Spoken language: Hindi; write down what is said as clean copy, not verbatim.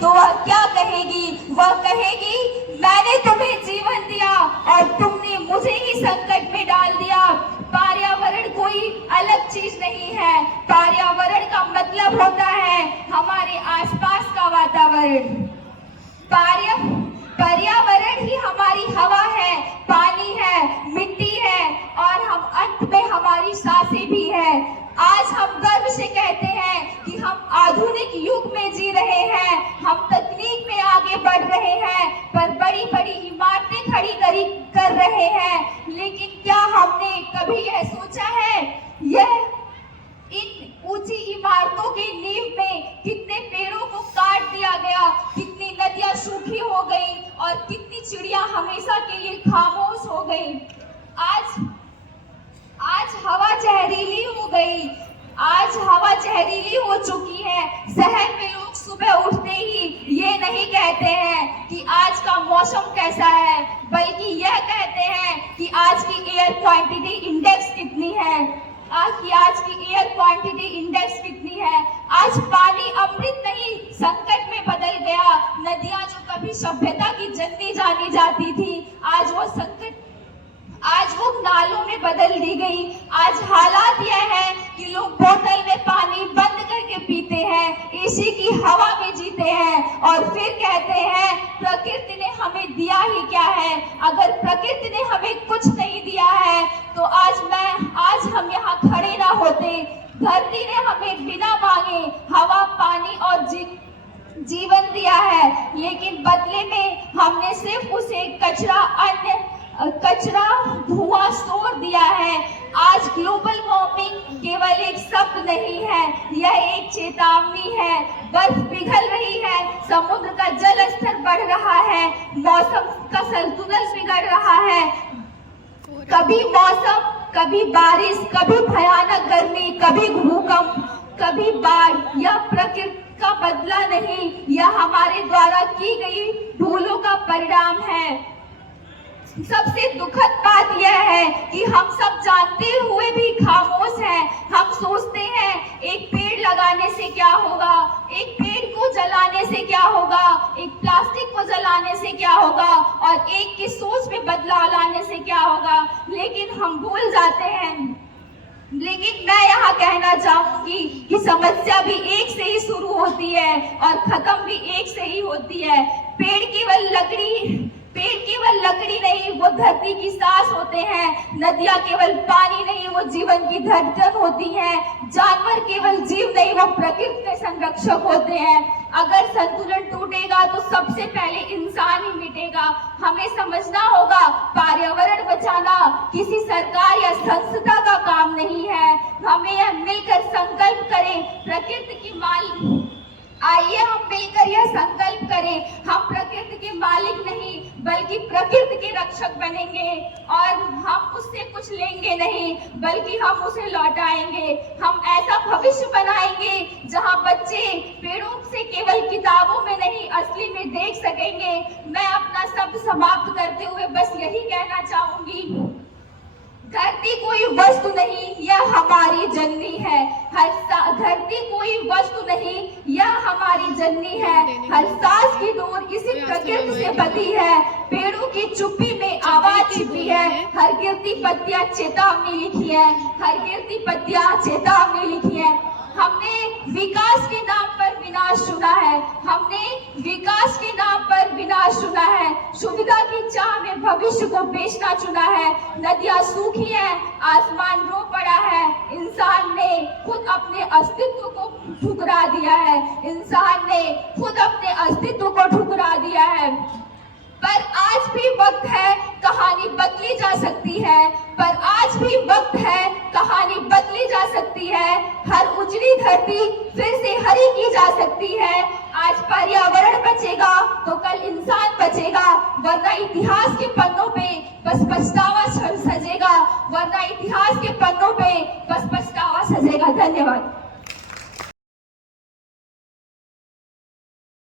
तो वह क्या कहेगी? वह कहेगी मैंने तुम्हें जीवन दिया और तुमने मुझे ही संकट में डाल दिया। पर्यावरण कोई अलग चीज नहीं है। पर्यावरण का मतलब होता है हमारे आसपास का वातावरण। पर्यावरण ही हमारी हवा है, पानी है, मिट्टी है और हम अंत में हमारी सांसें भी है। आज हम गर्व से कहते हैं कि हम आधुनिक युग में जी रहे हैं, हम तकनीक में आगे बढ़ रहे हैं, पर बड़ी बड़ी इमारतें खड़ी कर रहे हैं। लेकिन क्या हमने कभी यह सोचा है इन ऊंची इमारतों की नींव में कितने पेड़ों को काट दिया गया, कितनी नदियां सूखी हो गई और कितनी चिड़िया हमेशा के लिए खामोश हो गई। आज हवा जहरीली हो गई, आज हवा जहरीली हो चुकी है। शहर में लोग सुबह उठते ही ये नहीं कहते हैं कि आज का मौसम कैसा है, बल्कि यह कहते हैं कि आज की एयर क्वांटिटी इंडेक्स कितनी है, आज की एयर क्वांटिटी इंडेक्स कितनी है। आज पानी अमृत नहीं संकट में बदल गया। नदियां जो कभी सभ्यता की जननी जानी जाती थी, आज वो नालों में बदल दी गई। आज हालात यह है कि लोग बोतल में पानी बंद करके पीते हैं, एसी की हवा में जीते हैं और फिर कहते हैं प्रकृति ने हमें दिया ही क्या है। अगर प्रकृति ने हमें कुछ नहीं दिया है तो आज हम यहाँ खड़े ना होते। धरती ने हमें बिना मांगे हवा, पानी और जीवन दिया है, लेकिन बदले में हमने सिर्फ उसे कचरा, धुआं, शोर दिया है। आज ग्लोबल वार्मिंग केवल एक शब्द नहीं है, यह एक चेतावनी है। बर्फ पिघल रही है, समुद्र का जल स्तर बढ़ रहा है, मौसम का संतुलन बिगड़ रहा है। कभी मौसम, कभी बारिश, कभी भयानक गर्मी, कभी भूकंप, कभी बाढ़। यह प्रकृति का बदला नहीं, यह हमारे द्वारा की गई भूलों का परिणाम है। सबसे दुखद बात यह है कि हम सब जानते हुए भी खामोश हैं। हम सोचते हैं एक पेड़ लगाने से क्या होगा, एक पेड़ को जलाने से क्या होगा, एक प्लास्टिक को जलाने से क्या होगा और एक की सोच में बदलाव लाने से क्या होगा, लेकिन हम भूल जाते हैं। लेकिन मैं यहाँ कहना चाहूंगी कि समस्या भी एक से ही शुरू होती है और खत्म भी एक से ही होती है। पेड़ केवल लकड़ी नहीं, वो धरती की सांस होते हैं। नदियां केवल पानी नहीं, वो जीवन की धड़कन होती हैं। जानवर केवल जीव नहीं, वो प्रकृति के संरक्षक होते हैं। अगर संतुलन टूटेगा तो सबसे पहले इंसान ही मिटेगा। हमें समझना होगा पर्यावरण बचाना किसी सरकार या संस्था का काम नहीं है। हमें यह मिलकर संकल्प करें, प्रकृति की आइए हम मिलकर यह संकल्प करें, हम प्रकृति के मालिक नहीं बल्कि प्रकृति के रक्षक बनेंगे और हम उससे कुछ लेंगे नहीं बल्कि हम उसे लौटाएंगे। हम ऐसा भविष्य बनाएंगे जहां बच्चे पेड़ों से केवल किताबों में नहीं असली में देख सकेंगे। मैं अपना शब्द समाप्त करते हुए बस यही कहना चाहूंगी, धरती कोई वस्तु नहीं, यह हमारी जननी है। धरती कोई वस्तु नहीं, यह हमारी जननी है। हर सांस की डोर इसी प्रकृति से बंधी है। पेड़ों की चुप्पी में आवाज छिपी है। हर गिरती पत्तियां चेतावनी लिखी है, हर गिरती पत्तियां चेतावनी लिखी है। हमने विकास के नाम पर विनाश सुना है, हमने विकास के नाम पर विनाश सुना है। सुविधा की चाह में भविष्य को बेचना चुना है। नदियां सूखी हैं, आसमान रो पड़ा है। इंसान ने खुद अपने अस्तित्व को ठुकरा दिया है, इंसान ने खुद अपने अस्तित्व को ठुकरा दिया है। पर आज भी वक्त है, कहानी बदली जा सकती है। पर आज भी वक्त है, कहानी बदली जा सकती है। हर उजड़ी धरती फिर से हरी की जा सकती है। आज पर्यावरण बचेगा तो कल इंसान बचेगा, वरना इतिहास के पन्नों पे बस पछतावा सजेगा, वरना इतिहास के पन्नों पे बस पछतावा सजेगा। धन्यवाद।